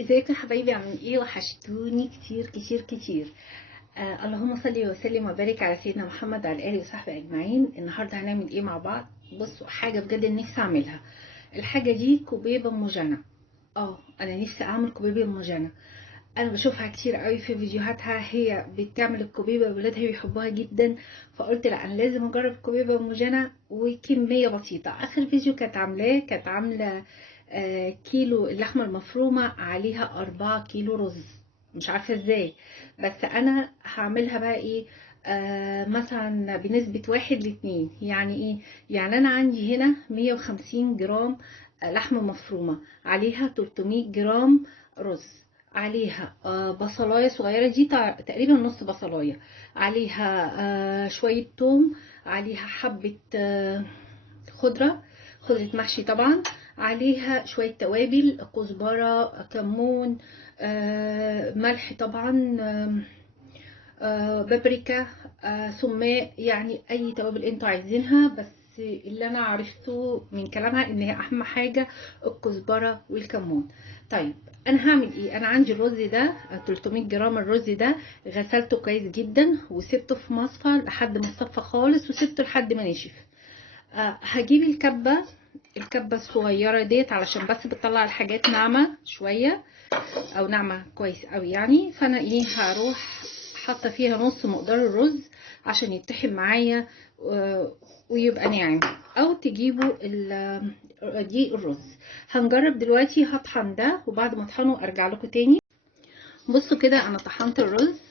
ازيكم يا حبايبي؟ عاملين ايه؟ وحشتوني كتير كتير كتير. اللهم صل وسلم وبارك على سيدنا محمد وعلى اله وصحبه اجمعين. النهارده هنعمل ايه مع بعض؟ بصوا، حاجه بجد نفسي اعملها. الحاجه دي كوبيبه ام جنى. انا نفسي اعمل كوبيبه ام جنى. انا بشوفها كتير قوي في فيديوهاتها، هي بتعمل الكوبيبه، ولادها بيحبوها جدا. فقلت لا، انا لازم اجرب كوبيبه ام جنى وكميه بسيطه. اخر فيديو كانت عامله كيلو اللحمه المفرومه عليها 4 كيلو رز. مش عارفه ازاي، بس انا هعملها بقى ايه. مثلا بنسبة 1 ل2. يعني ايه؟ يعني انا عندي هنا 150 جرام لحمة مفرومة، عليها 300 جرام رز، عليها بصلايه صغيره، دي تقريبا نص بصلايه، عليها شويه توم، عليها حبه خضره محشي طبعا، عليها شويه توابل، كزبره، كمون، ملح طبعا، بابريكا، سماق، يعني اي توابل انتوا عايزينها. بس اللي انا عرفته من كلامها ان هي اهم حاجه الكزبره والكمون. طيب، انا هعمل ايه؟ انا عندي الرز ده 300 جرام. الرز ده غسلته كويس جدا وسبته في مصفى لحد ما اتصفى خالص، وسبته لحد ما نشف. هجيب الكبه الصغيره ديت، علشان بس بتطلع الحاجات ناعمه شويه، او ناعمه كويس قوي يعني. فانا ايه، هروح حاطه فيها نص مقدار الرز عشان يتحم معايا ويبقى ناعم. او تجيبوا دي الرز. هنجرب دلوقتي، هطحن ده وبعد ما اطحنه ارجع لكم تاني. بصوا كده، انا طحنت الرز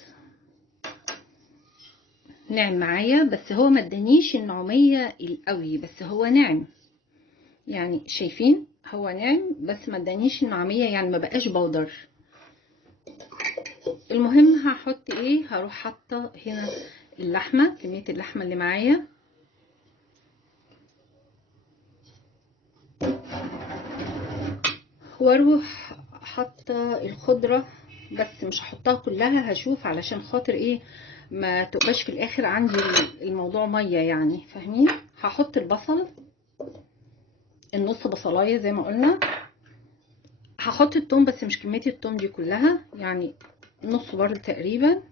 ناعم معايا، بس هو ما ادانيش النعوميه القوي، بس هو ناعم. يعني شايفين، هو ناعم بس ما ادانيش النعوميه، يعني ما بقاش بودر. المهم هحط ايه، هروح حاطه هنا اللحمه، كميه اللحمه اللي معايا، واروح حاطه الخضره. بس مش هحطها كلها، هشوف علشان خاطر ايه ما تبقاش في الاخر عندي الموضوع ميه، يعني فاهمين. هحط البصل، النص بصلايه زي ما قلنا. هحط التوم بس مش كميه التوم دي كلها، يعني نص برضه تقريبا.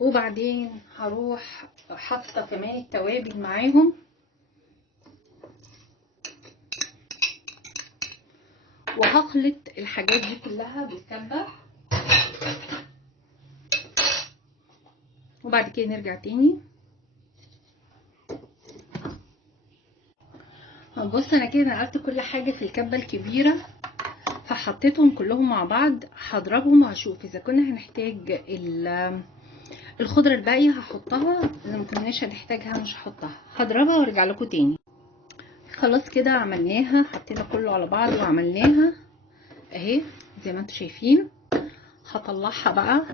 وبعدين هروح حاطه كمان التوابل معاهم، وهخلط الحاجات دي كلها بالكبه. وبعد كده نرجع تاني. بص، انا كده نقلت كل حاجه في الكبه الكبيره، فحطيتهم كلهم مع بعض. هضربهم وهشوف اذا كنا هنحتاج الخضره الباقيه هحطها، اذا ما كناش هنحتاجها مش هحطها. هضربها وارجع لكم تاني. خلاص كده عملناها، حطينا كله على بعض وعملناها اهي زي ما انتم شايفين. هطلعها بقى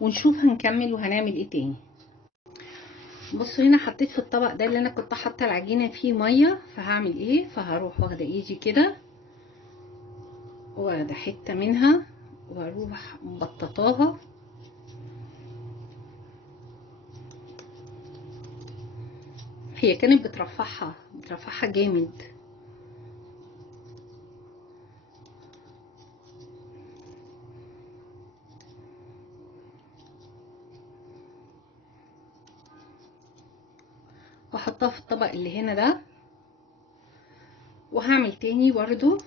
ونشوف هنكمل وهنعمل ايه تاني. بصوا هنا حطيت في الطبق ده اللي انا كنت حاطه العجينه فيه ميه، فهعمل ايه، فهروح واخده ايدي كده واخده حته منها واروح مبططاها. هي كانت بترفعها جامد. واحطها في الطبق اللي هنا ده، وهعمل تاني برضو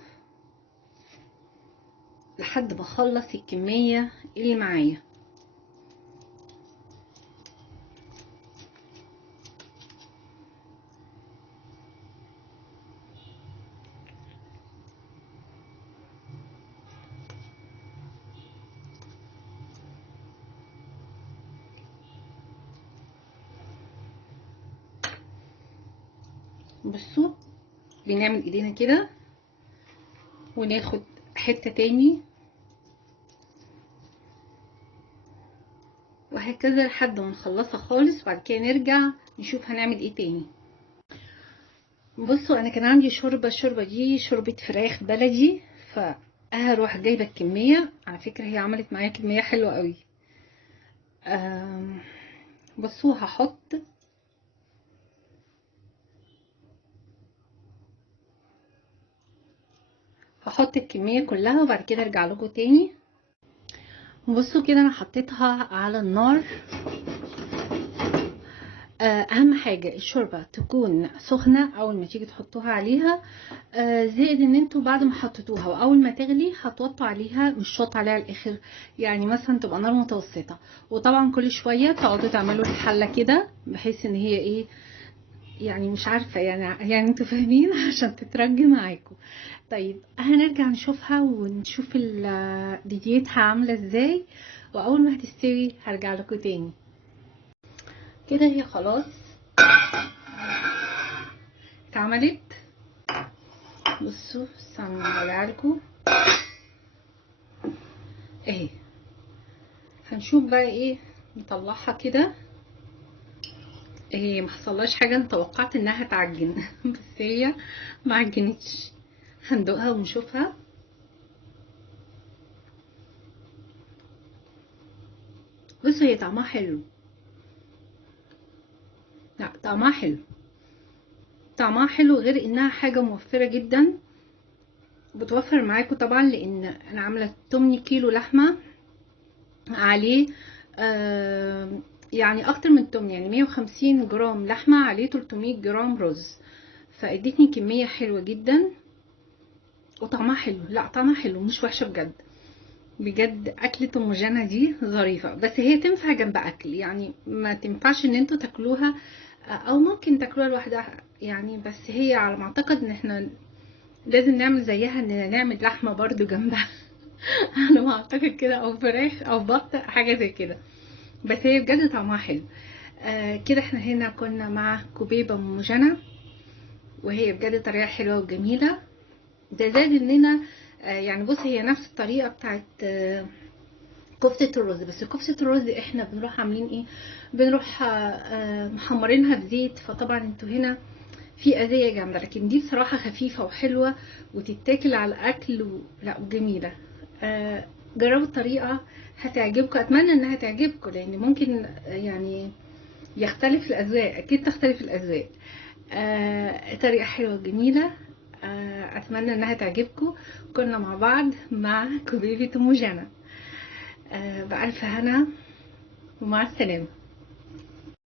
لحد ما اخلص الكميه اللي معايا. بصوا، بنعمل ايدينا كده وناخد حته تاني، وهكذا لحد ما نخلصها خالص. وبعد كده نرجع نشوف هنعمل ايه تاني. بصوا، انا كان عندي الشوربه دي شوربه فراخ بلدي، فهروح جايبه الكميه. على فكره هي عملت معايا كميه حلوه قوي. بصوا، هحط الكميه كلها وبعد كده ارجع لكم تاني. بصوا كده انا حطيتها على النار. اهم حاجه الشوربه تكون سخنه اول ما تيجي تحطوها عليها، زائد ان انتوا بعد ما حطيتوها واول ما تغلي هتوطوا عليها، مش شوط عليها على الاخر، يعني مثلا تبقى نار متوسطه. وطبعا كل شويه تقعدوا تعملوا الحله كده بحيث ان هي ايه، يعني مش عارفه يعني انتوا فاهمين عشان تترجي معاكم. طيب هنرجع نشوفها ونشوف دنيتها عامله ازاي، واول ما هتستوي هرجع لكم تاني. كده هي خلاص اتعملت. بصوا استنوا اوريها لكم اهي. هنشوف بقى ايه، نطلعها كده. هي ما حصلهاش حاجه، انا توقعت انها هتعجن بس هي ما عجنتش. هندوقها ونشوفها. بصوا هي طعمها حلو، لا طعمها حلو، طعمها حلو، غير انها حاجه موفره جدا. بتوفر معاكم طبعا لان انا عامله 8 كيلو لحمه عليه، يعني اكتر من التمن، يعني 150 جرام لحمه عليه 300 جرام رز، فادتني كميه حلوه جدا وطعمها حلو. لا طعمها حلو مش وحشه بجد. بجد اكلة ام جنى دي ظريفه، بس هي تنفع جنب اكل، يعني ما تنفعش ان انتوا تاكلوها، او ممكن تاكلوها لوحدها يعني. بس هي على ما اعتقد ان احنا لازم نعمل زيها، ان نعمل لحمه برضو جنبها انا ما اعتقد كده، او فراخ او بط حاجه زي كده. بس هي بجد طعمها حلو. كده احنا هنا كنا مع كوبيبه ام جنى، وهي بجد طريقه حلوه وجميله. ده زاد اننا يعني بص هي نفس الطريقه بتاعت كفتة الرز، بس كفتة الرز احنا بنروح عاملين ايه، بنروح محمرينها في زيت، فطبعا انتوا هنا في اذية جامدة، لكن دي بصراحة خفيفة وحلوة وتتاكل على الاكل لا وجميلة. جربوا الطريقة هتعجبكم، اتمنى انها تعجبكم، لان ممكن يعني يختلف الاذواق، اكيد تختلف الاذواق. طريقة حلوة جميلة. اتمنى انها تعجبكم. كنا مع بعض مع كوبيبة ام جنى. بألف هنا ومع السلامة.